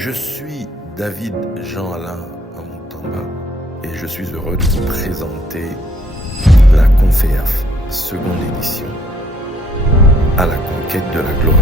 Je suis David Jean-Alain Amontamba et je suis heureux de vous présenter la Conféaf, seconde édition, à la conquête de la gloire.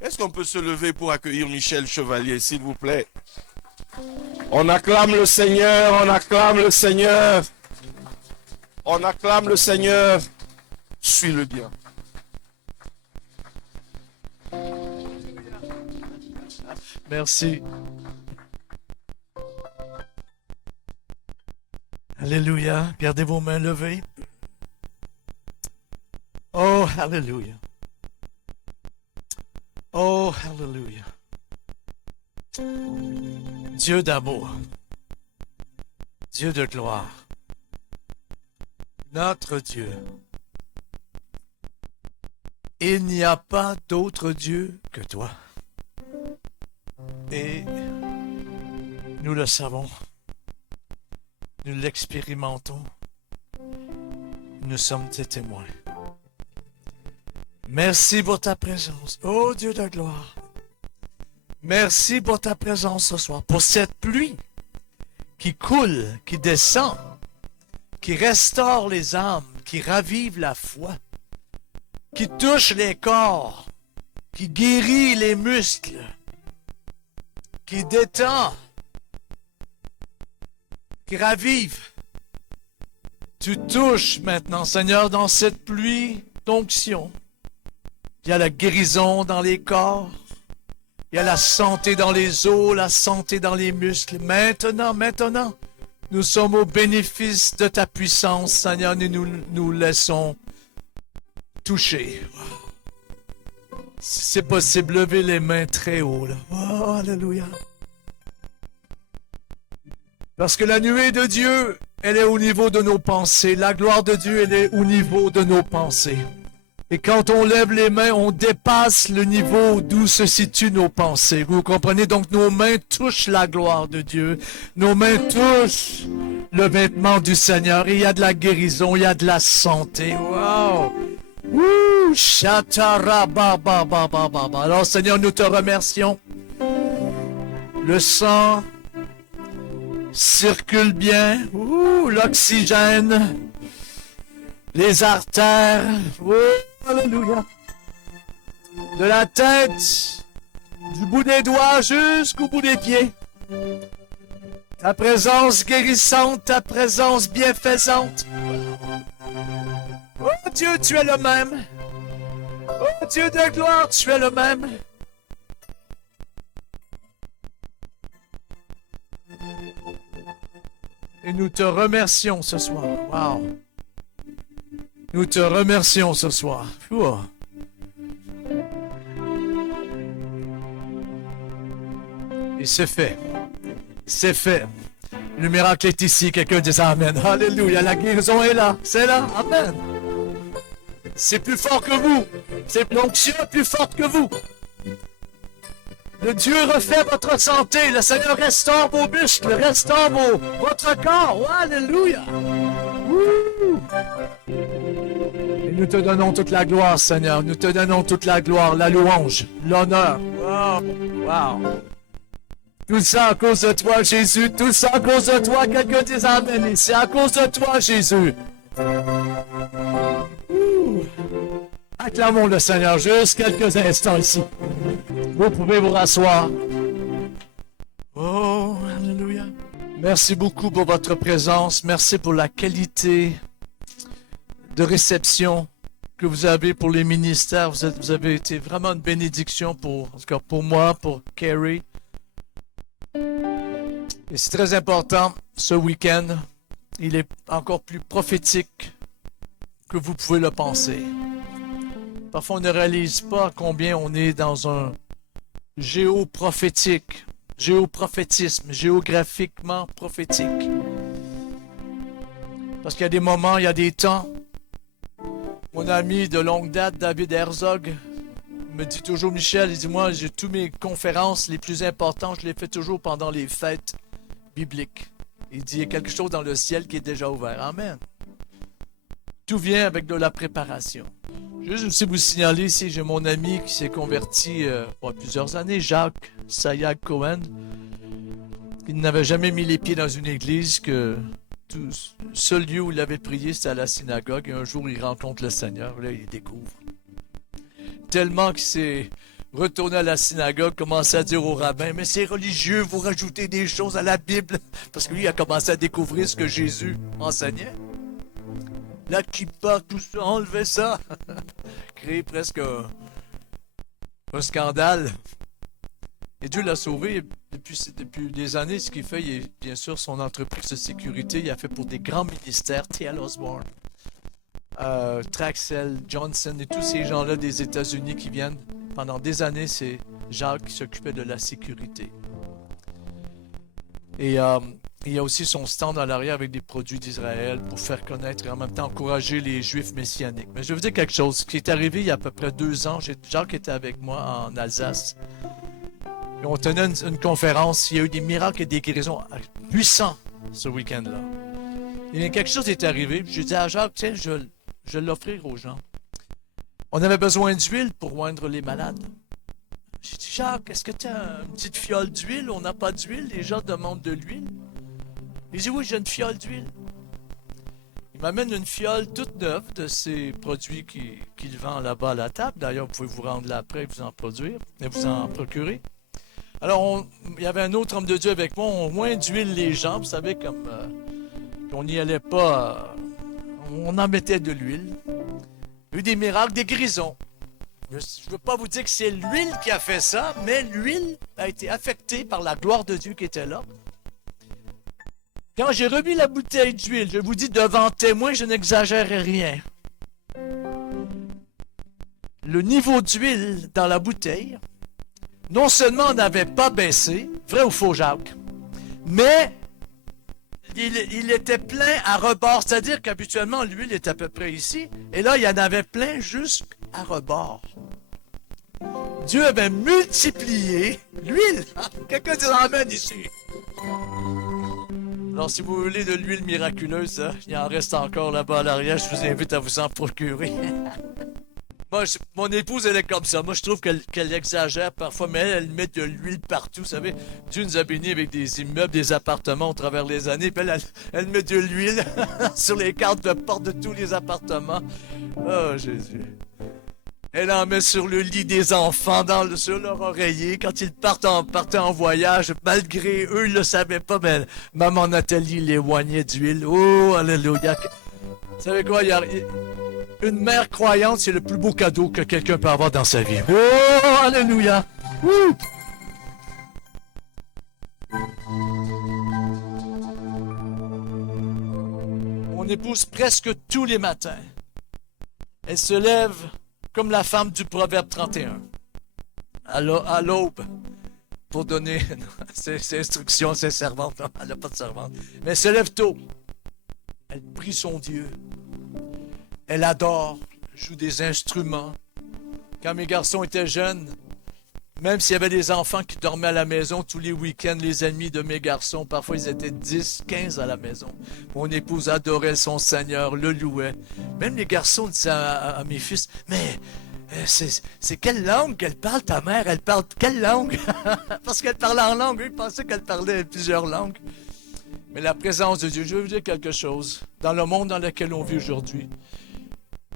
Est-ce qu'on peut se lever pour accueillir Michel Chevalier, s'il vous plaît? On acclame le Seigneur, on acclame le Seigneur. On acclame le Seigneur. Suis-le bien. Merci. Alléluia. Gardez vos mains levées. Oh, Alléluia. Oh, Alléluia. Dieu d'amour. Dieu de gloire. Notre Dieu. Il n'y a pas d'autre Dieu que toi. Et nous le savons. Nous l'expérimentons. Nous sommes tes témoins. Merci pour ta présence, ô Dieu de gloire. Merci pour ta présence ce soir, pour cette pluie qui coule, qui descend, qui restaure les âmes, qui ravive la foi, qui touche les corps, qui guérit les muscles, qui détend, qui ravive. Tu touches maintenant, Seigneur, dans cette pluie d'onction. Il y a la guérison dans les corps. Il y a la santé dans les os, la santé dans les muscles. Maintenant, nous sommes au bénéfice de ta puissance, Seigneur. Nous laissons toucher. Si c'est possible, levez les mains très haut. Là. Oh, alléluia. Parce que la nuée de Dieu, elle est au niveau de nos pensées. La gloire de Dieu, elle est au niveau de nos pensées. Et quand on lève les mains, on dépasse le niveau d'où se situent nos pensées. Vous comprenez? Donc, nos mains touchent la gloire de Dieu. Nos mains touchent le vêtement du Seigneur. Et il y a de la guérison, il y a de la santé. Wow! Wouh! Chatarabababababa. Alors, Seigneur, nous te remercions. Le sang circule bien. Ouh! L'oxygène. Les artères. Ouh! Alléluia. De la tête, du bout des doigts jusqu'au bout des pieds. Ta présence guérissante, ta présence bienfaisante. Oh Dieu, tu es le même. Oh Dieu de gloire, tu es le même. Et nous te remercions ce soir. Wow. Nous te remercions ce soir. Ouh. Et c'est fait. C'est fait. Le miracle est ici. Quelqu'un dit Amen. Alléluia. La guérison est là. C'est là. Amen. C'est plus fort que vous. C'est l'onction plus forte que vous. Le Dieu refait votre santé. Le Seigneur restaure vos muscles. Restaure votre corps. Oh, alléluia. Ouh. Et nous te donnons toute la gloire, Seigneur. Nous te donnons toute la gloire, la louange, l'honneur. Wow. Wow. Tout ça à cause de toi, Jésus. Tout ça à cause de toi. Quelqu'un dit Amen. C'est à cause de toi, Jésus. Ouh. Acclamons le Seigneur juste quelques instants ici. Vous pouvez vous rasseoir. Oh, alléluia. Merci beaucoup pour votre présence. Merci pour la qualité de réception que vous avez pour les ministères. Vous avez été vraiment une bénédiction en tout cas pour moi, pour Carrie. Et c'est très important, ce week-end, il est encore plus prophétique que vous pouvez le penser. Parfois, on ne réalise pas combien on est dans un géoprophétisme, géographiquement prophétique. Parce qu'il y a des moments, il y a des temps. Mon ami de longue date, David Herzog, me dit toujours, Michel, il dit, moi, j'ai toutes mes conférences les plus importantes, je les fais toujours pendant les fêtes bibliques. Il dit, il y a quelque chose dans le ciel qui est déjà ouvert. Amen. Tout vient avec de la préparation. Je veux aussi vous signaler ici, j'ai mon ami qui s'est converti il y a plusieurs années, Jacques Sayag Cohen. Il n'avait jamais mis les pieds dans une église, que le seul lieu où il avait prié, c'était à la synagogue. Et un jour, il rencontre le Seigneur, là, il découvre. Tellement qu'il s'est retourné à la synagogue, commencé à dire au rabbin, mais c'est religieux, vous rajoutez des choses à la Bible. Parce que lui, il a commencé à découvrir ce que Jésus enseignait. La kippa, tout ça, enlevez ça. Créer presque un scandale. Et Dieu l'a sauvé depuis des années. Ce qu'il fait, il est bien sûr son entreprise de sécurité. Il a fait pour des grands ministères, T.L. Osborne, Traxel, Johnson et tous ces gens-là des États-Unis qui viennent. Pendant des années, c'est Jacques qui s'occupait de la sécurité. Et il y a aussi son stand à l'arrière avec des produits d'Israël pour faire connaître et en même temps encourager les Juifs messianiques. Mais je vais vous dire quelque chose. Ce qui est arrivé il y a à peu près 2 ans, Jacques était avec moi en Alsace. Et on tenait une conférence. Il y a eu des miracles et des guérisons puissants ce week-end-là. Et quelque chose est arrivé. J'ai dit à Jacques, tiens, je vais l'offrir aux gens. On avait besoin d'huile pour oindre les malades. J'ai dit, Jacques, est-ce que tu as une petite fiole d'huile? On n'a pas d'huile. Les gens demandent de l'huile. Il dit, oui, j'ai une fiole d'huile. Il m'amène une fiole toute neuve de ces produits qu'il vend là-bas à la table. D'ailleurs, vous pouvez vous rendre là après et vous en produire et vous en procurer. Alors, il y avait un autre homme de Dieu avec moi. On moins d'huile les gens. Vous savez, comme on n'y allait pas, on en mettait de l'huile. Il y a eu des miracles, des guérisons. Je ne veux pas vous dire que c'est l'huile qui a fait ça, mais l'huile a été affectée par la gloire de Dieu qui était là. Quand j'ai remis la bouteille d'huile, je vous dis devant témoin, je n'exagère rien. Le niveau d'huile dans la bouteille, non seulement n'avait pas baissé, vrai ou faux Jacques, mais il était plein à rebord. C'est-à-dire qu'habituellement, l'huile est à peu près ici, et là, il y en avait plein jusqu'à rebord. Dieu avait multiplié l'huile. Quelqu'un dit amen ici. Alors, si vous voulez de l'huile miraculeuse, il en reste encore là-bas à l'arrière. Je vous invite à vous en procurer. Moi, mon épouse, elle est comme ça. Moi, je trouve qu'elle exagère parfois, mais elle met de l'huile partout. Vous savez, Dieu nous a bénis avec des immeubles, des appartements au travers les années. Puis elle met de l'huile sur les cartes de porte de tous les appartements. Oh, Jésus. Elle en met sur le lit des enfants, sur leur oreiller, quand ils partaient en voyage, malgré eux, ils ne le savaient pas, mais maman Nathalie les oignait d'huile. Oh, alléluia. Vous savez quoi, une mère croyante, c'est le plus beau cadeau que quelqu'un peut avoir dans sa vie. Oh, alléluia. Woo! Mon épouse, presque tous les matins, elle se lève comme la femme du Proverbe 31, à l'aube, pour donner ses instructions à ses servantes. Non, elle n'a pas de servante. Mais elle se lève tôt. Elle prie son Dieu. Elle adore, joue des instruments. Quand mes garçons étaient jeunes, même s'il y avait des enfants qui dormaient à la maison tous les week-ends, les amis de mes garçons, parfois ils étaient 10, 15 à la maison. Mon épouse adorait son Seigneur, le louait. Même les garçons disaient à mes fils, mais c'est quelle langue qu'elle parle, ta mère? Elle parle quelle langue? Parce qu'elle parlait en langue, eux, ils pensaient qu'elle parlait plusieurs langues. Mais la présence de Dieu, je veux vous dire quelque chose, dans le monde dans lequel on vit aujourd'hui,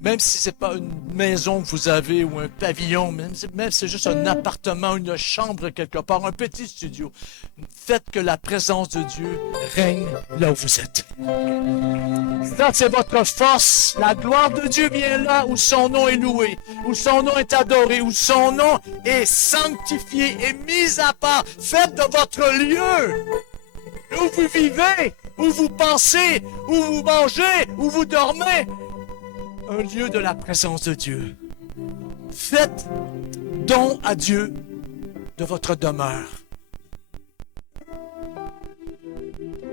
Même si c'est pas une maison que vous avez ou un pavillon, même si c'est juste un appartement, une chambre quelque part, un petit studio, faites que la présence de Dieu règne là où vous êtes. Ça, c'est votre force. La gloire de Dieu vient là où son nom est loué, où son nom est adoré, où son nom est sanctifié et mis à part. Faites de votre lieu où vous vivez, où vous pensez, où vous mangez, où vous dormez, un lieu de la présence de Dieu. Faites don à Dieu de votre demeure.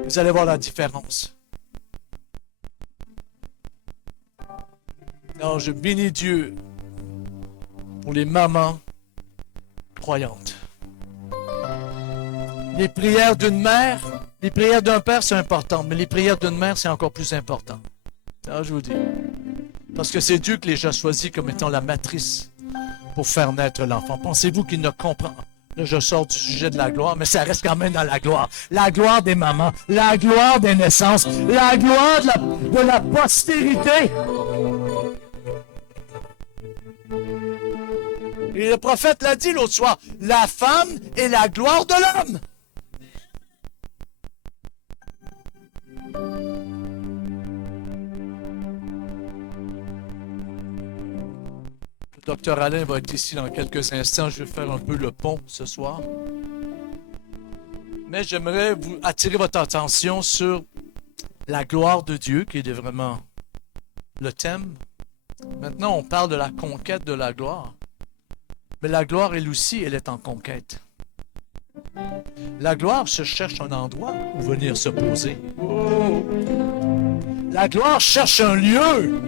Vous allez voir la différence. Alors, je bénis Dieu pour les mamans croyantes. Les prières d'une mère, les prières d'un père, c'est important, mais les prières d'une mère, c'est encore plus important. Alors, je vous dis. Parce que c'est Dieu qui les a choisis comme étant la matrice pour faire naître l'enfant. Pensez-vous qu'il ne comprend? Là, je sors du sujet de la gloire, mais ça reste quand même dans la gloire. La gloire des mamans, la gloire des naissances, la gloire de la postérité. Et le prophète l'a dit l'autre soir, la femme est la gloire de l'homme. Le docteur Alain va être ici dans quelques instants. Je vais faire un peu le pont ce soir. Mais j'aimerais vous attirer votre attention sur la gloire de Dieu, qui est vraiment le thème. Maintenant, on parle de la conquête de la gloire. Mais la gloire, elle aussi, elle est en conquête. La gloire se cherche un endroit où venir se poser. Oh. La gloire cherche un lieu.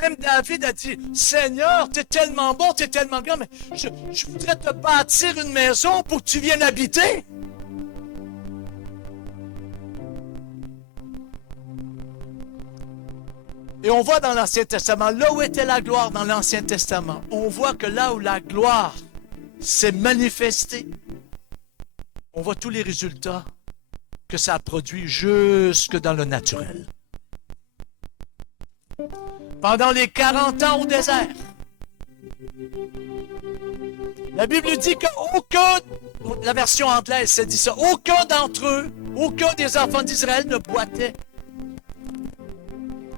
Même David a dit, Seigneur, t'es tellement bon, t'es tellement grand, mais je voudrais te bâtir une maison pour que tu viennes habiter. Et on voit dans l'Ancien Testament, là où était la gloire dans l'Ancien Testament, on voit que là où la gloire s'est manifestée, on voit tous les résultats que ça a produit jusque dans le naturel. Pendant les 40 ans au désert, la Bible dit qu'aucun, la version anglaise, ça dit ça, aucun d'entre eux, aucun des enfants d'Israël ne boitait.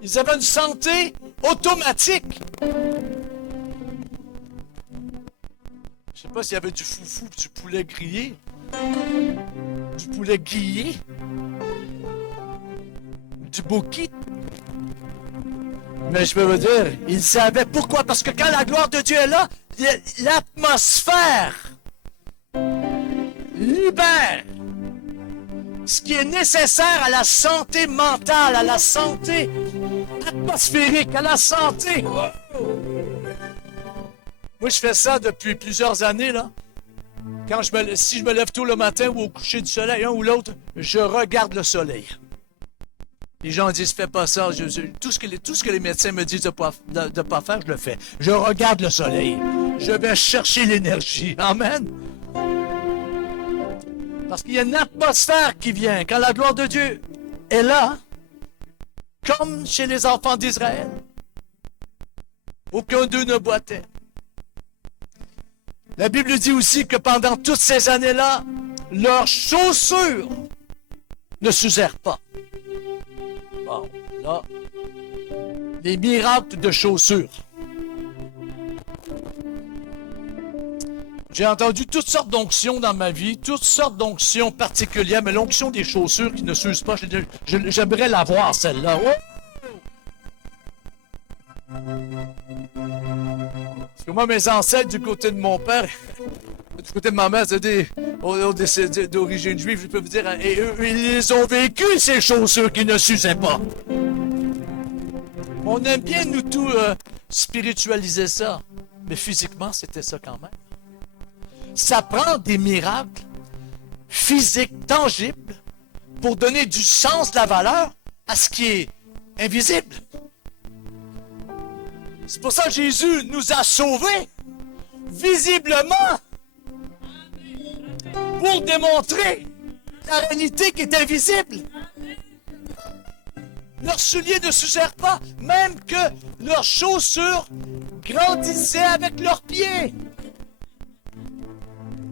Ils avaient une santé automatique. Je ne sais pas s'il y avait du foufou, du poulet grillé, du poulet grillé, du bouquet. Mais je peux vous dire, ils savaient pourquoi. Parce que quand la gloire de Dieu est là, l'atmosphère libère ce qui est nécessaire à la santé mentale, à la santé atmosphérique, à la santé. Moi, je fais ça depuis plusieurs années, là. Si je me lève tôt le matin ou au coucher du soleil, un ou l'autre, je regarde le soleil. Les gens disent, fais pas ça. Tout ce que les médecins me disent de pas faire, je le fais. Je regarde le soleil. Je vais chercher l'énergie. Amen. Parce qu'il y a une atmosphère qui vient. Quand la gloire de Dieu est là, comme chez les enfants d'Israël, aucun d'eux ne boitait. La Bible dit aussi que pendant toutes ces années-là, leurs chaussures ne s'usèrent pas. Bon, là, les miracles de chaussures. J'ai entendu toutes sortes d'onctions dans ma vie, toutes sortes d'onctions particulières, mais l'onction des chaussures qui ne s'usent pas, j'aimerais la voir, celle-là. Oh! Parce que moi, mes ancêtres, du côté de mon père, du côté de ma mère, c'est d'origine juive, je peux vous dire, et eux, ils les ont vécues, ces chaussures qui ne s'usaient pas. On aime bien, nous, tout spiritualiser ça, mais physiquement, c'était ça quand même. Ça prend des miracles physiques, tangibles, pour donner du sens, de la valeur à ce qui est invisible. C'est pour ça que Jésus nous a sauvés, visiblement, pour démontrer la réalité qui est invisible. Leurs souliers ne s'usèrent pas, même que leurs chaussures grandissaient avec leurs pieds.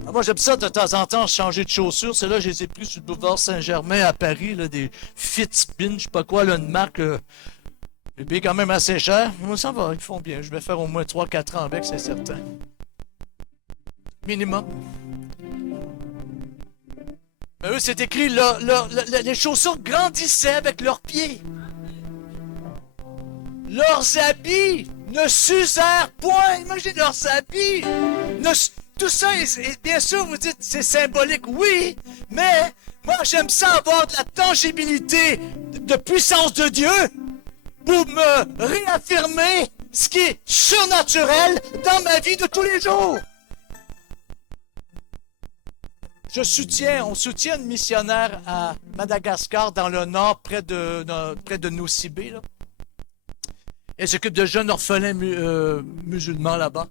Ah, moi, j'aime ça de temps en temps changer de chaussures. Celles-là, je les ai pris sur le boulevard Saint-Germain à Paris, là, des Fitspin, je sais pas quoi, là, une marque quand même assez cher. Moi, ça va, ils font bien. Je vais faire au moins 3-4 ans avec, c'est certain. Minimum. Mais eux, c'est écrit, les chaussures grandissaient avec leurs pieds. Leurs habits ne s'usèrent point. Imaginez leurs habits. Tout ça, bien sûr, vous dites, c'est symbolique. Oui, mais moi, j'aime ça avoir de la tangibilité, de puissance de Dieu pour me réaffirmer ce qui est surnaturel dans ma vie de tous les jours. On soutient une missionnaire à Madagascar, dans le nord, près de Nosibé, là. Elle s'occupe de jeunes orphelins musulmans là-bas.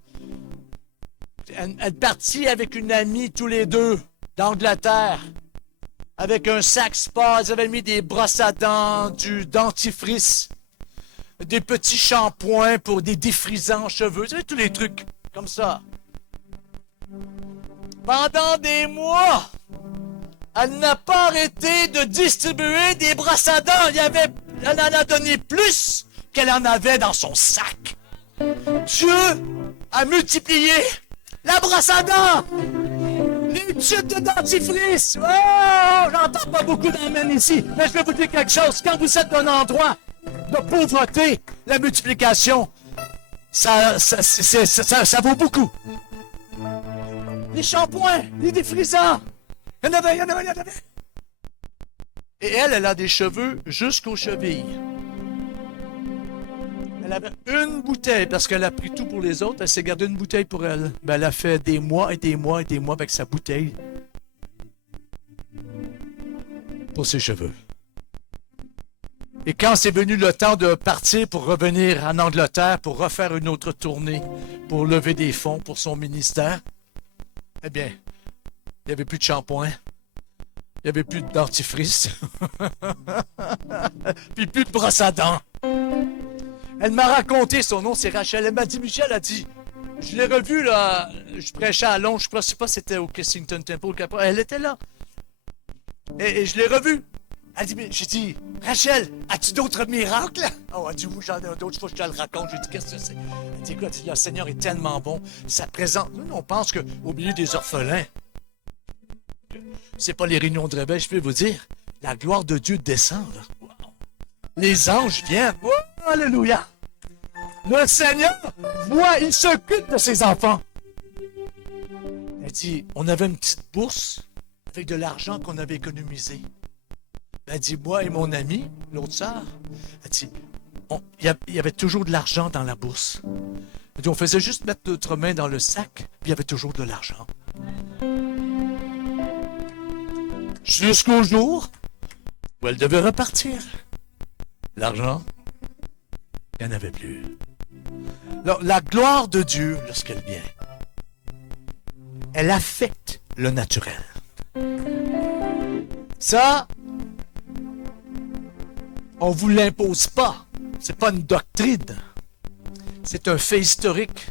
Elle partit avec une amie, tous les deux, d'Angleterre, avec un sac spa. Ils avaient mis des brosses à dents, du dentifrice, des petits shampoings pour des défrisants cheveux. Vous savez, tous les trucs comme ça. Pendant des mois, elle n'a pas arrêté de distribuer des brosses à dents. Elle en a donné plus qu'elle en avait dans son sac. Dieu a multiplié la brosse à dents, les tubes de dentifrice. Oh, j'entends pas beaucoup d'amen ici, mais je vais vous dire quelque chose. Quand vous êtes dans un endroit de pauvreté, la multiplication, ça vaut beaucoup. Les shampoings, les défrisants. Il y en avait. Et elle a des cheveux jusqu'aux chevilles. Elle avait une bouteille, parce qu'elle a pris tout pour les autres, elle s'est gardée une bouteille pour elle. Ben, elle a fait des mois et des mois et des mois avec sa bouteille pour ses cheveux. Et quand c'est venu le temps de partir pour revenir en Angleterre, pour refaire une autre tournée, pour lever des fonds pour son ministère, eh bien, il n'y avait plus de shampoing, il n'y avait plus de dentifrice, puis plus de brosse à dents. Elle m'a raconté, son nom c'est Rachel. Elle m'a dit, Michel a dit, je l'ai revu là, je prêchais à Londres, je ne sais pas si c'était au Kensington Temple, elle était là. Et je l'ai revu. Elle dit, j'ai dit, Rachel, as-tu d'autres miracles? Oh, elle dit, oui, j'en ai d'autres, il faut que je te le raconte. J'ai dit, qu'est-ce que c'est? Elle dit, écoute, le Seigneur est tellement bon, ça présente. Nous, on pense qu'au milieu des orphelins, c'est pas les réunions de réveil, je peux vous dire, la gloire de Dieu descend, là. Les anges viennent. Oh, alléluia. Le Seigneur voit, il s'occupe de ses enfants. Elle dit, on avait une petite bourse avec de l'argent qu'on avait économisé. Elle dit, moi et mon ami, l'autre sœur, elle dit, il y avait toujours de l'argent dans la bourse. Elle dit, on faisait juste mettre notre main dans le sac, puis il y avait toujours de l'argent. Jusqu'au jour où elle devait repartir. L'argent, il n'y en avait plus. Alors, la gloire de Dieu, lorsqu'elle vient, elle affecte le naturel. Ça, on ne vous l'impose pas. C'est pas une doctrine. C'est un fait historique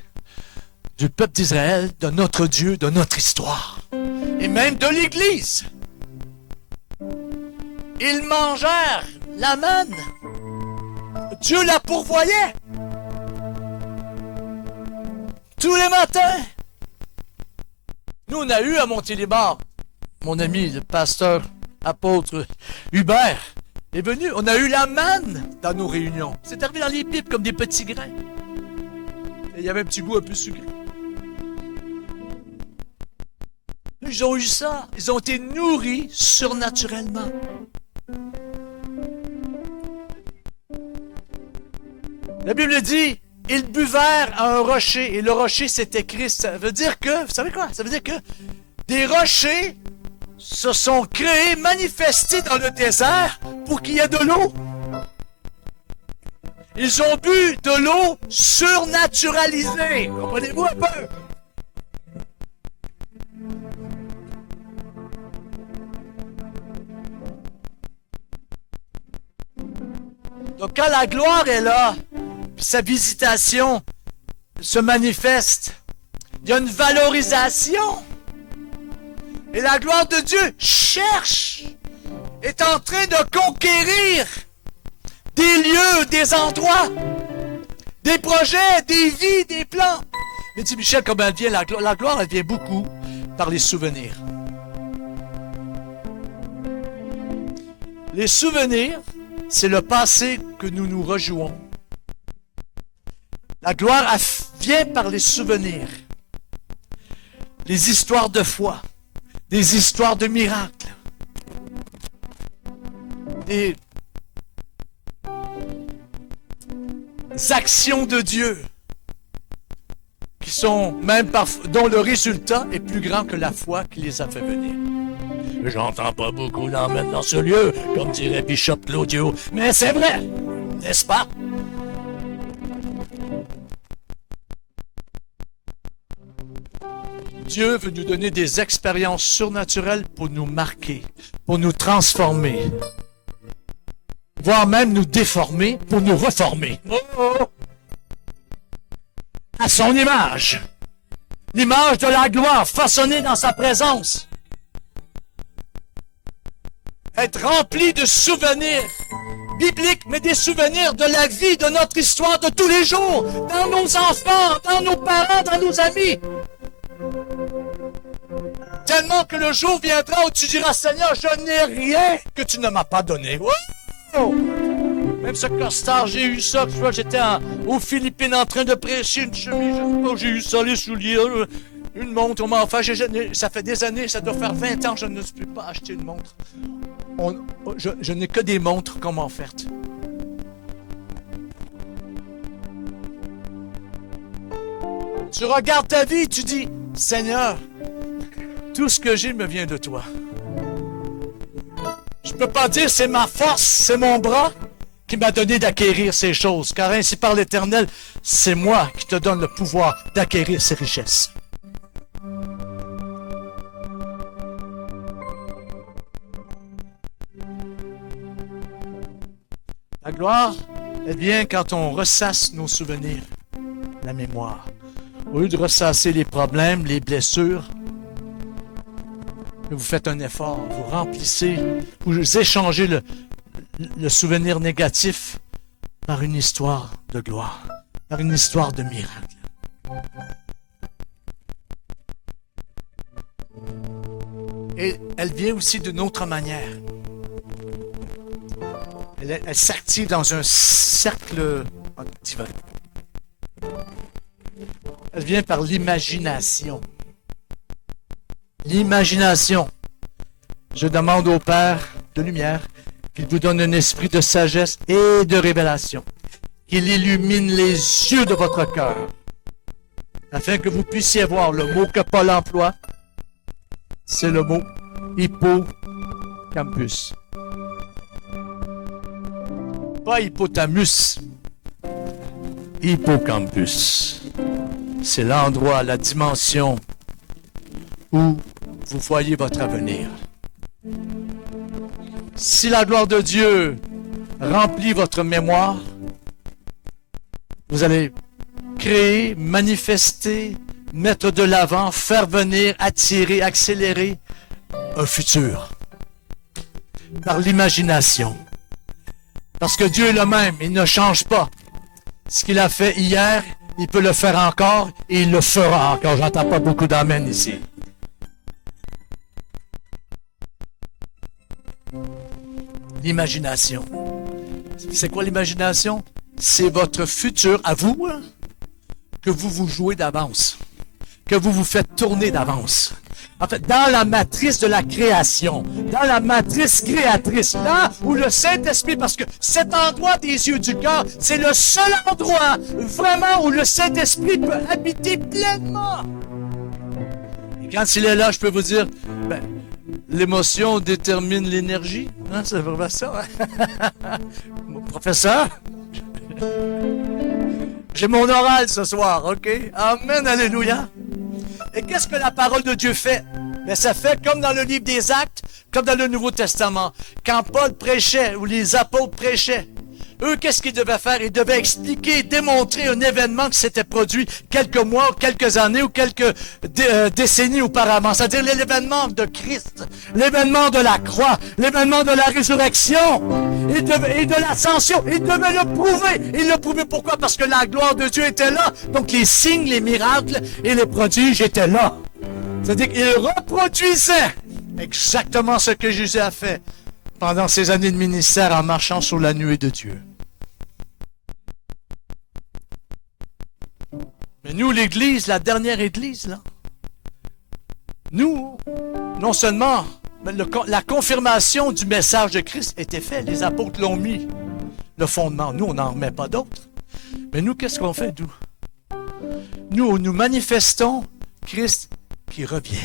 du peuple d'Israël, de notre Dieu, de notre histoire. Et même de l'Église. Ils mangèrent la manne. Dieu la pourvoyait. Tous les matins. Nous, on a eu à Montélimar, mon ami, le pasteur, apôtre Hubert, est venu. On a eu la manne dans nos réunions. C'est arrivé dans les pipes comme des petits grains. Et il y avait un petit goût un peu sucré. Ils ont eu ça. Ils ont été nourris surnaturellement. La Bible dit, ils buvèrent à un rocher, et le rocher c'était Christ. Ça veut dire que, vous savez quoi? Ça veut dire que des rochers se sont créés, manifestés dans le désert pour qu'il y ait de l'eau. Ils ont bu de l'eau surnaturalisée. Comprenez-vous un peu? Donc quand la gloire est là, puis sa visitation se manifeste, il y a une valorisation. Et la gloire de Dieu cherche, est en train de conquérir des lieux, des endroits, des projets, des vies, des plans. Mais dit Michel, comme elle vient, la gloire, elle vient beaucoup par les souvenirs. Les souvenirs, c'est le passé que nous nous rejouons. La gloire vient par les souvenirs. Les histoires de foi, des histoires de miracles, des actions de Dieu qui sont même dont le résultat est plus grand que la foi qui les a fait venir. J'entends pas beaucoup d'emmène dans ce lieu, comme dirait Bishop Claudio, mais c'est vrai, n'est-ce pas? Dieu veut nous donner des expériences surnaturelles pour nous marquer, pour nous transformer, voire même nous déformer pour nous reformer. À son image. L'image de la gloire façonnée dans sa présence. Être rempli de souvenirs bibliques, mais des souvenirs de la vie, de notre histoire de tous les jours, dans nos enfants, dans nos parents, dans nos amis. Tellement que le jour viendra où tu diras, Seigneur, je n'ai rien que tu ne m'as pas donné. Oh! Même ce costard, j'ai eu ça. J'étais aux Philippines en train de prêcher une chemise. Je sais pas où j'ai eu ça, les souliers, une montre. On m'a offert. Ça fait des années, ça doit faire 20 ans que je ne peux pas acheter une montre. Je n'ai que des montres qu'on m'a offertes. Tu regardes ta vie et tu dis, Seigneur, tout ce que j'ai me vient de toi. Je ne peux pas dire c'est ma force, c'est mon bras qui m'a donné d'acquérir ces choses, car ainsi par l'Éternel, c'est moi qui te donne le pouvoir d'acquérir ces richesses. La gloire, elle vient quand on ressasse nos souvenirs, la mémoire. Au lieu de ressasser les problèmes, les blessures, vous faites un effort, vous remplissez, vous échangez le souvenir négatif par une histoire de gloire, par une histoire de miracle. Et elle vient aussi d'une autre manière. Elle s'active dans un cercle divin. Elle vient par l'imagination. L'imagination. Je demande au Père de lumière qu'il vous donne un esprit de sagesse et de révélation, qu'il illumine les yeux de votre cœur, afin que vous puissiez voir le mot que Paul emploie, c'est le mot hippocampus. Pas hippotamus, hippocampus. C'est l'endroit, la dimension où vous voyez votre avenir. Si la gloire de Dieu remplit votre mémoire, vous allez créer, manifester, mettre de l'avant, faire venir, attirer, accélérer un futur. Par l'imagination. Parce que Dieu est le même, il ne change pas. Ce qu'il a fait hier, il peut le faire encore et il le fera encore. J'entends pas beaucoup d'amen ici. L'imagination. C'est quoi l'imagination? C'est votre futur à vous, hein, que vous vous jouez d'avance, que vous vous faites tourner d'avance. En fait, dans la matrice de la création, dans la matrice créatrice, là où le Saint-Esprit, parce que cet endroit des yeux du cœur, c'est le seul endroit vraiment où le Saint-Esprit peut habiter pleinement. Et quand il est là, je peux vous dire, l'émotion détermine l'énergie. Hein, c'est vraiment ça. Hein? Mon professeur, j'ai mon oral ce soir, OK? Amen, alléluia. Et qu'est-ce que la parole de Dieu fait? Mais ça fait comme dans le livre des Actes, comme dans le Nouveau Testament. Quand Paul prêchait, ou les apôtres prêchaient, Eux, qu'est-ce qu'ils devaient faire? Ils devaient expliquer, démontrer un événement qui s'était produit quelques mois, quelques années ou quelques décennies auparavant. C'est-à-dire l'événement de Christ, l'événement de la croix, l'événement de la résurrection et de l'ascension. Ils devaient le prouver. Ils le prouvaient pourquoi? Parce que la gloire de Dieu était là. Donc les signes, les miracles et les prodiges étaient là. C'est-à-dire qu'ils reproduisaient exactement ce que Jésus a fait pendant ces années de ministère en marchant sur la nuée de Dieu. Mais nous, l'Église, la dernière Église, là, nous, non seulement la confirmation du message de Christ était faite, les apôtres l'ont mis, le fondement. Nous, on n'en remet pas d'autres. Mais nous, qu'est-ce qu'on fait, nous manifestons Christ qui revient.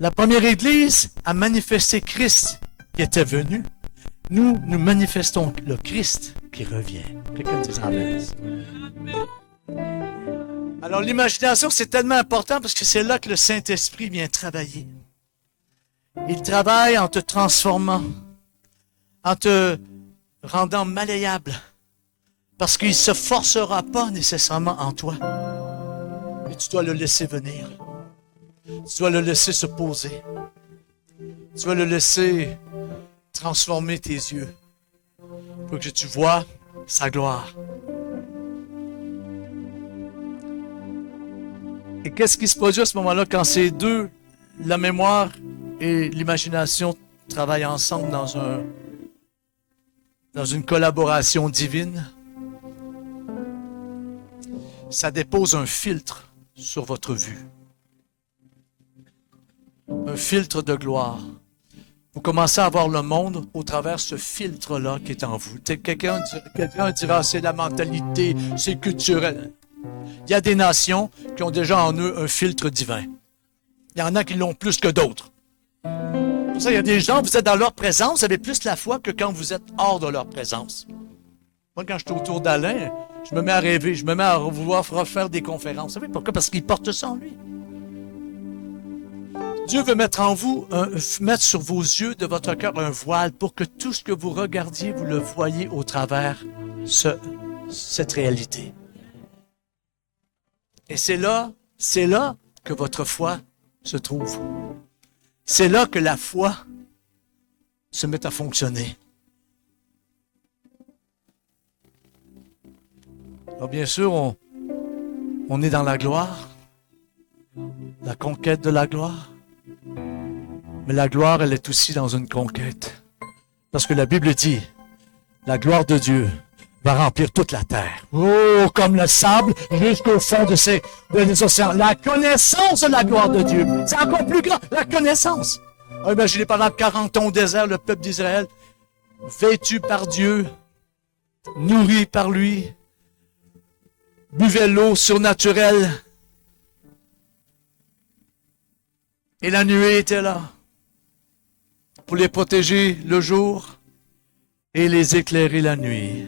La première Église a manifesté Christ qui était venu. Nous manifestons le Christ qui revient. Quelqu'un dit amen. Alors l'imagination, c'est tellement important parce que c'est là que le Saint-Esprit vient travailler. Il travaille en te transformant, en te rendant malléable, parce qu'il ne se forcera pas nécessairement en toi. Mais tu dois le laisser venir. Tu dois le laisser se poser. Tu dois le laisser transformer tes yeux pour que tu vois sa gloire. Et qu'est-ce qui se produit à ce moment-là quand ces deux, la mémoire et l'imagination, travaillent ensemble dans une collaboration divine? Ça dépose un filtre sur votre vue. Un filtre de gloire. Vous commencez à voir le monde au travers ce filtre-là qui est en vous. Quelqu'un dira, c'est la mentalité, c'est culturel. Il y a des nations qui ont déjà en eux un filtre divin. Il y en a qui l'ont plus que d'autres. Pour ça, il y a des gens, vous êtes dans leur présence, vous avez plus la foi que quand vous êtes hors de leur présence. Moi, quand je suis autour d'Alain, je me mets à rêver, je me mets à vouloir refaire des conférences. Vous savez pourquoi? Parce qu'il porte ça en lui. Dieu veut mettre en vous, mettre sur vos yeux de votre cœur un voile pour que tout ce que vous regardiez, vous le voyez au travers cette réalité. Et c'est là que votre foi se trouve. C'est là que la foi se met à fonctionner. Alors bien sûr, on est dans la gloire, la conquête de la gloire. Mais la gloire, elle est aussi dans une conquête. Parce que la Bible dit, la gloire de Dieu va remplir toute la terre. Oh, comme le sable jusqu'au fond des océans. La connaissance de la gloire de Dieu, c'est encore plus grand. La connaissance. Imaginez pendant 40 ans au désert, le peuple d'Israël, vêtu par Dieu, nourri par lui, buvait l'eau surnaturelle. Et la nuée était là pour les protéger le jour et les éclairer la nuit.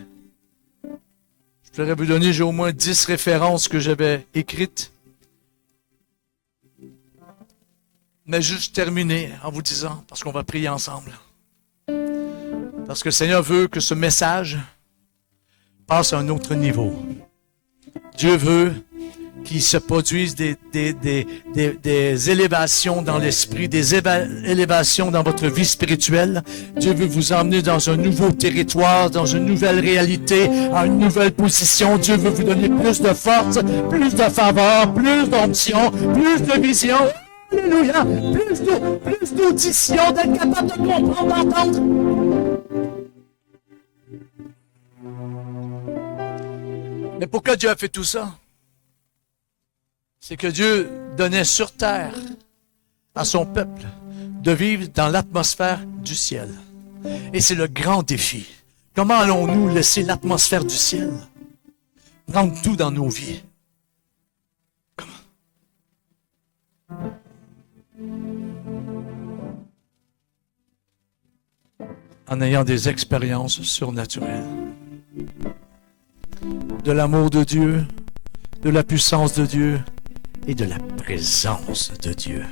Je pourrais vous donner, j'ai au moins 10 références que j'avais écrites. Mais juste terminer en vous disant, parce qu'on va prier ensemble. Parce que le Seigneur veut que ce message passe à un autre niveau. Dieu veut qu'il se produise des élévations dans l'esprit, des élévations dans votre vie spirituelle. Dieu veut vous emmener dans un nouveau territoire, dans une nouvelle réalité, à une nouvelle position. Dieu veut vous donner plus de force, plus de faveur, plus d'onction, plus de vision. Alléluia! Plus d'audition, d'être capable de comprendre, d'entendre. Mais pourquoi Dieu a fait tout ça? C'est que Dieu donnait sur terre à son peuple de vivre dans l'atmosphère du ciel. Et c'est le grand défi. Comment allons-nous laisser l'atmosphère du ciel prendre tout dans nos vies? Comment? En ayant des expériences surnaturelles. De l'amour de Dieu, de la puissance de Dieu, et de la présence de Dieu.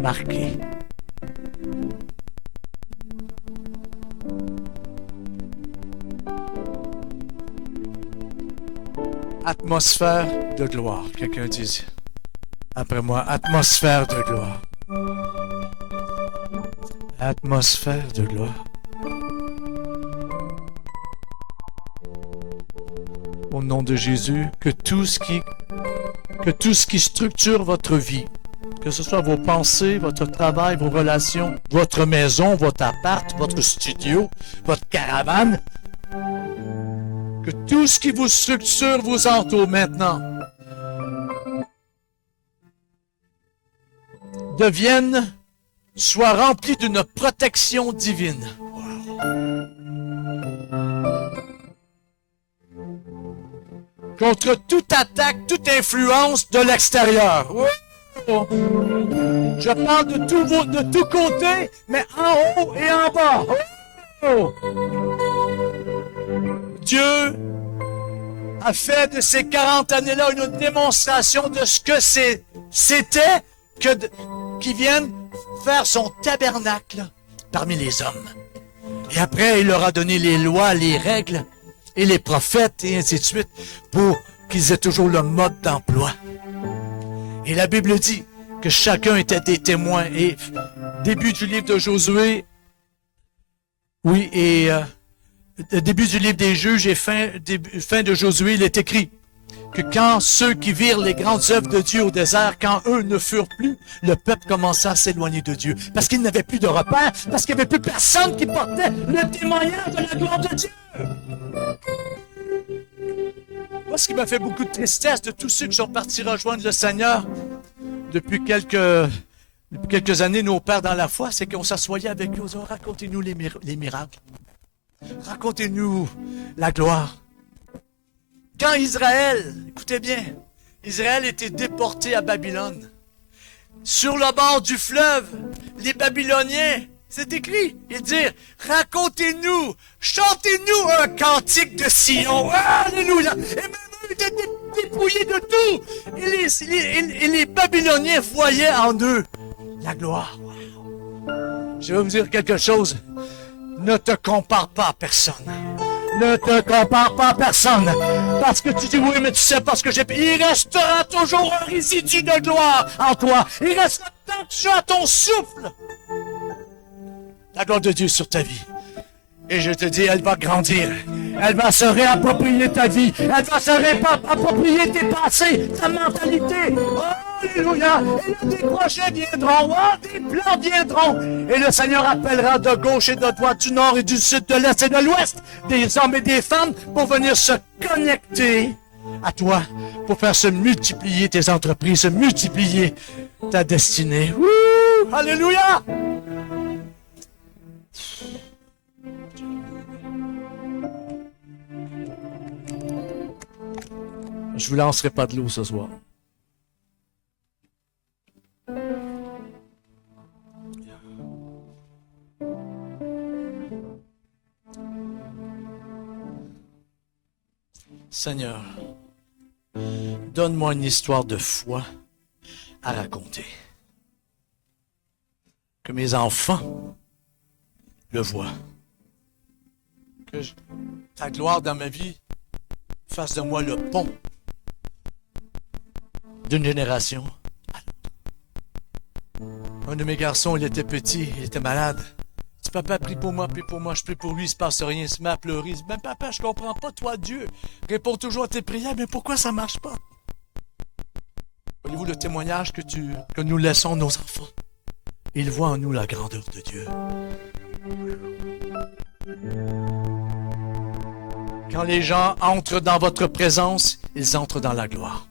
Marqué. Atmosphère de gloire. Quelqu'un dit après moi, atmosphère de gloire. Atmosphère de gloire. Au nom de Jésus, que tout ce qui structure votre vie, que ce soit vos pensées, votre travail, vos relations, votre maison, votre appart, votre studio, votre caravane, que tout ce qui vous structure vous entoure maintenant soit rempli d'une protection divine. Contre toute attaque, toute influence de l'extérieur. Je parle de tous côtés, mais en haut et en bas. Dieu a fait de ces 40 années-là une démonstration de ce que c'était qui vienne faire son tabernacle parmi les hommes. Et après, il leur a donné les lois, les règles, et les prophètes, et ainsi de suite, pour qu'ils aient toujours le mode d'emploi. Et la Bible dit que chacun était des témoins. Et début du livre de Josué, oui, et début du livre des Juges et fin de Josué, il est écrit que quand ceux qui virent les grandes œuvres de Dieu au désert, quand eux ne furent plus, le peuple commença à s'éloigner de Dieu. Parce qu'il n'avait plus de repères, parce qu'il n'y avait plus personne qui portait le témoignage de la gloire de Dieu. Moi, ce qui m'a fait beaucoup de tristesse de tous ceux qui sont partis rejoindre le Seigneur depuis quelques années, nos pères dans la foi, c'est qu'on s'assoyait avec eux, on disait, racontez-nous les miracles. Racontez-nous la gloire. Quand Israël, écoutez bien, Israël était déporté à Babylone. Sur le bord du fleuve, les Babyloniens, c'est écrit, ils disent, racontez-nous, chantez-nous un cantique de Sion. Alléluia! Et même eux étaient dépouillés de tout. Et les Babyloniens voyaient en eux la gloire. Je vais vous dire quelque chose. Ne te compare pas à personne. Ne te compare pas à personne. Parce que tu dis oui, mais tu sais pas ce que j'ai... Il restera toujours un résidu de gloire en toi. Il restera tant que tu as ton souffle. La gloire de Dieu sur ta vie. Et je te dis, elle va grandir. Elle va se réapproprier ta vie. Elle va se réapproprier tes pensées, ta mentalité. Oh, alléluia. Et là, des projets viendront. Oh, des plans viendront. Et le Seigneur appellera de gauche et de droite, du nord et du sud, de l'est et de l'ouest, des hommes et des femmes pour venir se connecter à toi, pour faire se multiplier tes entreprises, se multiplier ta destinée. Ouh, alléluia. Je vous lancerai pas de l'eau ce soir. Seigneur, donne-moi une histoire de foi à raconter. Que mes enfants le voient. Que ta gloire dans ma vie fasse de moi le pont d'une génération à l'autre. Un de mes garçons, il était petit, il était malade. Il dit, papa, prie pour moi, je prie pour lui, il ne se passe rien, il se met à pleurer. Il dit, mais papa, je comprends pas, toi, Dieu, réponds toujours à tes prières, mais pourquoi ça ne marche pas? Voyez-vous le témoignage que nous laissons à nos enfants? Ils voient en nous la grandeur de Dieu. Quand les gens entrent dans votre présence, ils entrent dans la gloire.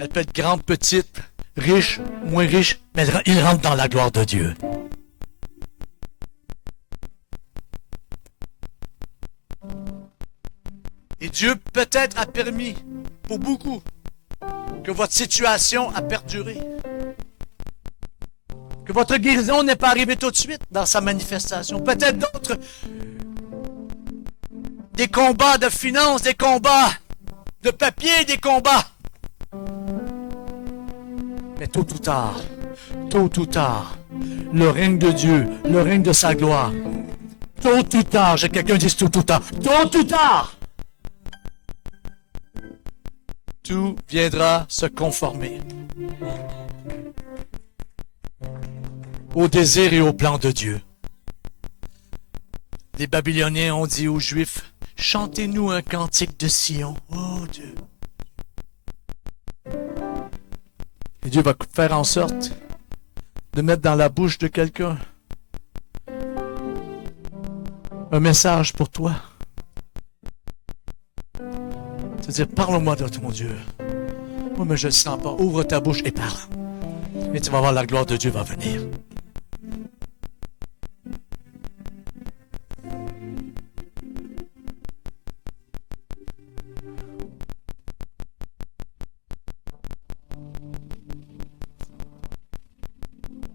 Elle peut être grande, petite, riche, moins riche, mais ils rentrent dans la gloire de Dieu. Et Dieu peut-être a permis, pour beaucoup, que votre situation a perduré. Que votre guérison n'est pas arrivée tout de suite dans sa manifestation. Peut-être d'autres, des combats de finances, des combats de papier, des combats. Mais tôt ou tard, le règne de Dieu, le règne de sa gloire, tôt ou tard, j'ai quelqu'un qui dit tôt ou tard, tout viendra se conformer au désir et au plan de Dieu. Les Babyloniens ont dit aux Juifs, chantez-nous un cantique de Sion. Oh Dieu. Et Dieu va faire en sorte de mettre dans la bouche de quelqu'un un message pour toi. C'est-à-dire, parle-moi de ton Dieu. Oui, mais je ne le sens pas. Ouvre ta bouche et parle. Et tu vas voir, la gloire de Dieu va venir.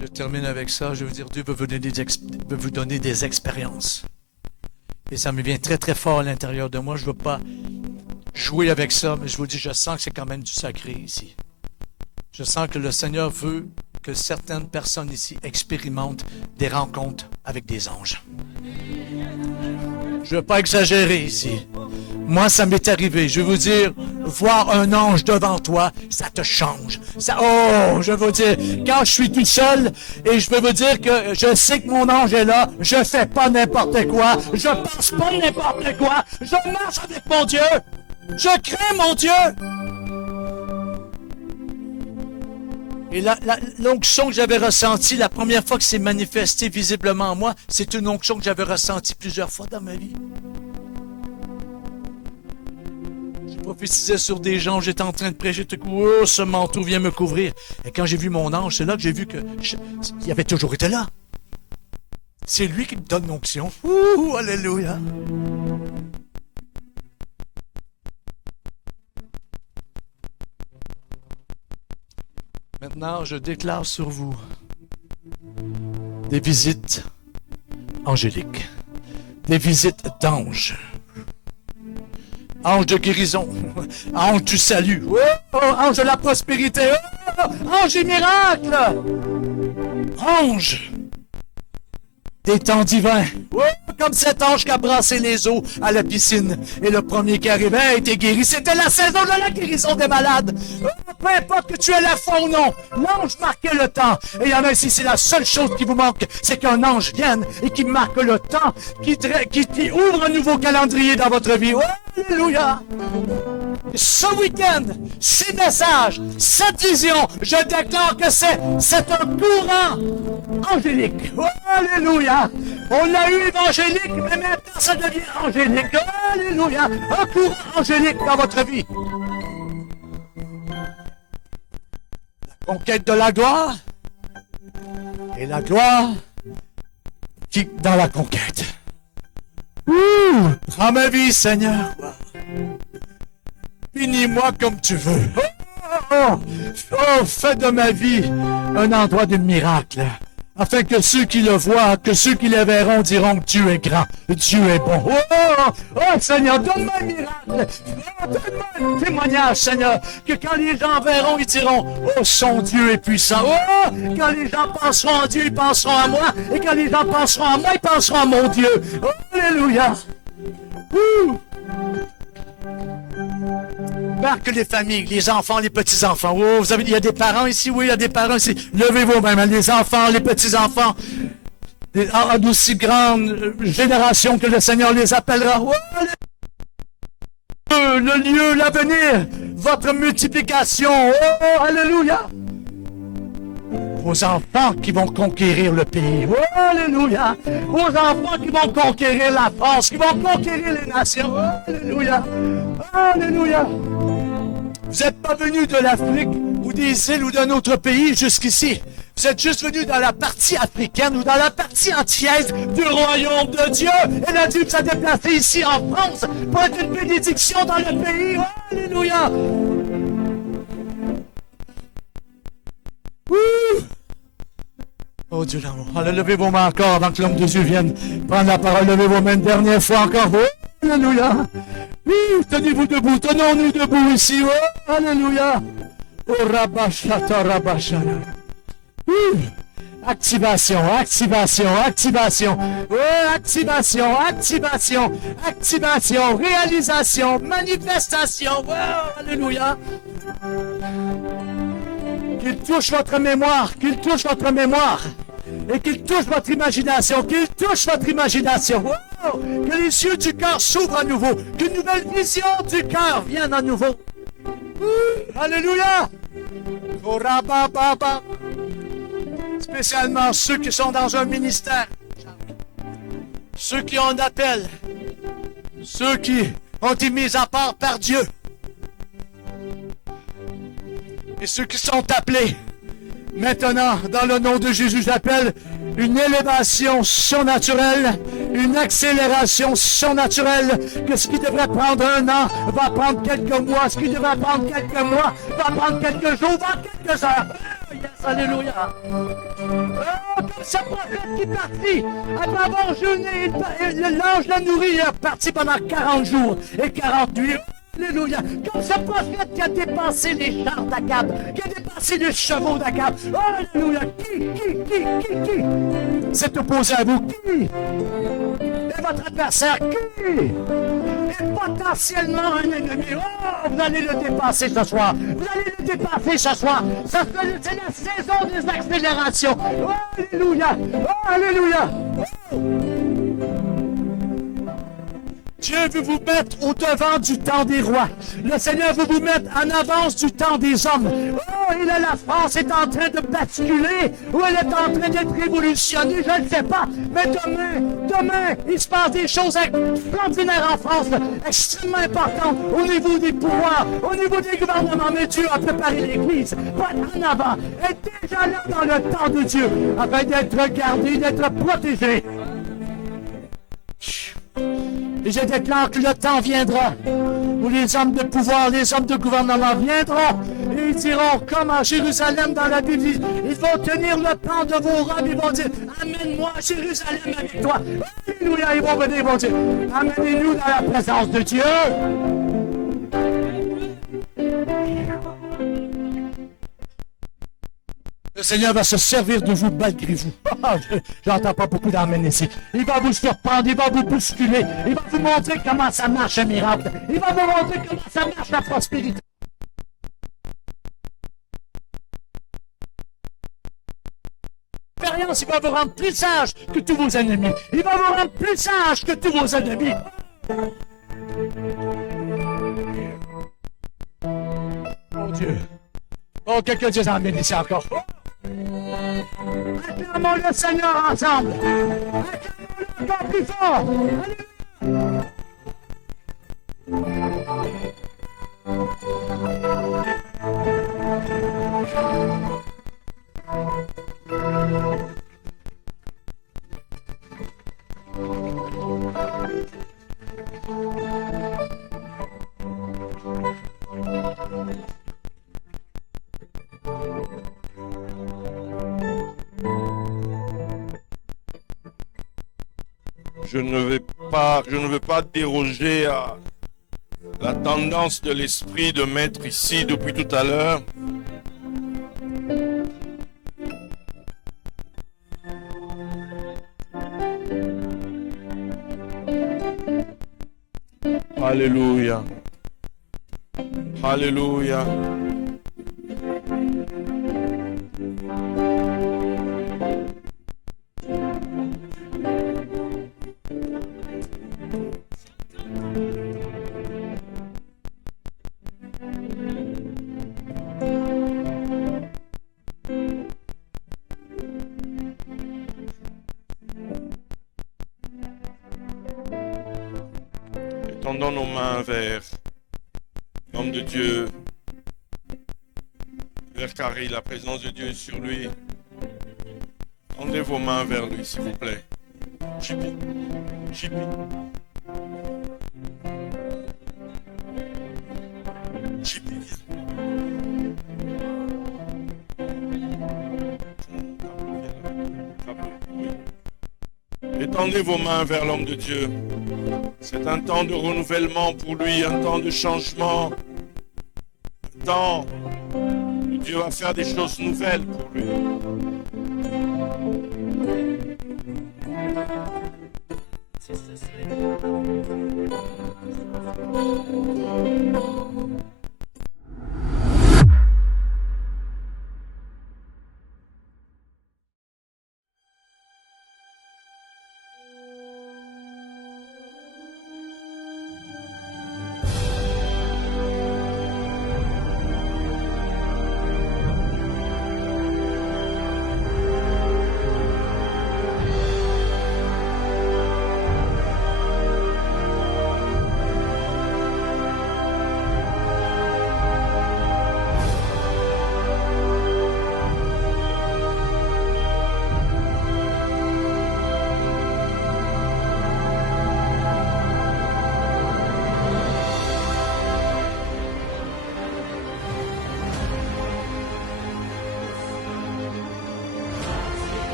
Je termine avec ça. Je veux dire, Dieu veut vous donner des expériences. Et ça me vient très, très fort à l'intérieur de moi. Je ne veux pas jouer avec ça, mais je vous dis, je sens que c'est quand même du sacré ici. Je sens que le Seigneur veut que certaines personnes ici expérimentent des rencontres avec des anges. Je ne veux pas exagérer ici. Moi, ça m'est arrivé. Je vais vous dire, voir un ange devant toi, ça te change. Je veux dire, quand je suis tout seul, et je veux vous dire que je sais que mon ange est là, je fais pas n'importe quoi, je pense pas n'importe quoi, je marche avec mon Dieu, je crains mon Dieu. Et l'onction que j'avais ressentie, la première fois que c'est manifesté visiblement en moi, c'est une onction que j'avais ressentie plusieurs fois dans ma vie. Je prophétisais sur des gens, j'étais en train de prêcher, tout coup, oh, ce manteau vient me couvrir. Et quand j'ai vu mon ange, c'est là que j'ai vu qu'il avait toujours été là. C'est lui qui me donne l'onction. Ouh, alléluia. Maintenant, je déclare sur vous des visites angéliques, des visites d'anges, ange de guérison, ange du salut, ange de la prospérité, ange des miracles, ange des temps divins. Comme cet ange qui a brassé les eaux à la piscine. Et le premier qui arrivait a été guéri. C'était la saison de la guérison des malades. Peu importe que tu aies la foi ou non, l'ange marquait le temps. Et il y en a ici, c'est la seule chose qui vous manque, c'est qu'un ange vienne et qui marque le temps, qui ouvre un nouveau calendrier dans votre vie. Alléluia! Ce week-end, ces messages, cette vision, je déclare que c'est un courant angélique. Alléluia! On l'a eu évangélique, mais maintenant ça devient angélique. Alléluia! Un courant angélique dans votre vie. La conquête de la gloire et la gloire qui dans la conquête. Prends ma vie, Seigneur. Bénis-moi comme tu veux. Fais de ma vie un endroit de miracle, afin que ceux qui le voient, que ceux qui le verront diront que Dieu est grand, Dieu est bon. Seigneur, donne-moi un miracle. Donne-moi un témoignage, Seigneur, que quand les gens verront, ils diront, son Dieu est puissant. Quand les gens penseront en Dieu, ils penseront à moi. Et quand les gens penseront à moi, ils penseront à mon Dieu. Alléluia. Marque les familles, les enfants, les petits-enfants. Il y a des parents ici, oui, il y a des parents ici. Levez vos mains, les enfants, les petits-enfants, d'aussi grande génération que le Seigneur les appellera. Le lieu, l'avenir, votre multiplication. Alléluia. Aux enfants qui vont conquérir le pays. Alléluia. Aux enfants qui vont conquérir la France, qui vont conquérir les nations. Alléluia. Alléluia. Vous n'êtes pas venus de l'Afrique ou des îles ou d'un autre pays jusqu'ici. Vous êtes juste venus dans la partie africaine ou dans la partie antillaise du royaume de Dieu. Et là, Dieu vous a déplacé ici en France pour être une bénédiction dans le pays. Alléluia. Oh Dieu l'amour. Allez, levez vos mains encore avant que l'homme de Dieu vienne prendre la parole. Levez vos mains une dernière fois encore. Alléluia. Tenez-vous debout. Tenons-nous debout ici. Alléluia. Activation, activation, activation. Oh, activation, activation, activation, réalisation, manifestation. Oh, alléluia. Qu'il touche votre mémoire, qu'il touche votre mémoire. Et qu'il touche votre imagination, qu'il touche votre imagination. Wow! Que les yeux du cœur s'ouvrent à nouveau, qu'une nouvelle vision du cœur vienne à nouveau. Alléluia! Spécialement ceux qui sont dans un ministère, ceux qui ont un appel, ceux qui ont été mis à part par Dieu, et ceux qui sont appelés. Maintenant, dans le nom de Jésus, j'appelle une élévation surnaturelle, une accélération surnaturelle, que ce qui devrait prendre 1 an va prendre quelques mois, ce qui devrait prendre quelques mois va prendre quelques jours, va quelques heures. Oh, yes, alléluia. Oh, comme ce prophète qui est parti, après avoir jeûné, l'ange l'a nourri, il est parti pendant 40 jours et 40 nuits. Alléluia. Comme ce prophète qui a dépassé les chars d'Akab, qui a dépassé les chevaux d'Akab. Alléluia. Qui s'est opposé à vous? Qui? Et votre adversaire? Qui? Et potentiellement un ennemi. Oh, vous allez le dépasser ce soir. Vous allez le dépasser ce soir. C'est la saison des accélérations. Oh, alléluia. Oh, alléluia. Oh. Dieu veut vous mettre au devant du temps des rois. Le Seigneur veut vous mettre en avance du temps des hommes. Oh, et là, la France est en train de basculer, ou elle est en train d'être révolutionnée, je ne sais pas. Mais demain, il se passe des choses extraordinaires en France, extrêmement importantes au niveau des pouvoirs, au niveau des gouvernements. Mais Dieu a préparé l'Église pour être en avant, être déjà là dans le temps de Dieu, afin d'être regardé, d'être protégé. Et je déclare que le temps viendra où les hommes de pouvoir, les hommes de gouvernement viendront et ils diront, comme à Jérusalem dans la Bible, ils vont tenir le pan de vos robes, ils vont dire, amène-moi à Jérusalem avec toi. Alléluia, ils vont venir, ils vont dire, amenez-nous dans la présence de Dieu. Le Seigneur va se servir de vous malgré vous. J'entends pas beaucoup d'amens ici. Il va vous surprendre, il va vous bousculer, il va vous montrer comment ça marche un miracle. Il va vous montrer comment ça marche la prospérité. L'expérience, il va vous rendre plus sage que tous vos ennemis. Il va vous rendre plus sage que tous vos ennemis. Oh Dieu. Oh, quelqu'un dit amen ici encore. Acclamons le Seigneur ensemble. Acclamons-le encore plus fort. Alléluia. Je ne veux pas déroger à la tendance de l'esprit de mettre ici depuis tout à l'heure. Alléluia. Alléluia. Tendons nos mains vers l'homme de Dieu, vers Carrie, la présence de Dieu est sur lui. Tendez vos mains vers lui, s'il vous plaît. Chipi, chipi. Chipi, viens. Étendez vos mains vers l'homme de Dieu. C'est un temps de renouvellement pour lui, un temps de changement, un temps où Dieu va faire des choses nouvelles pour lui. brothers and sisters.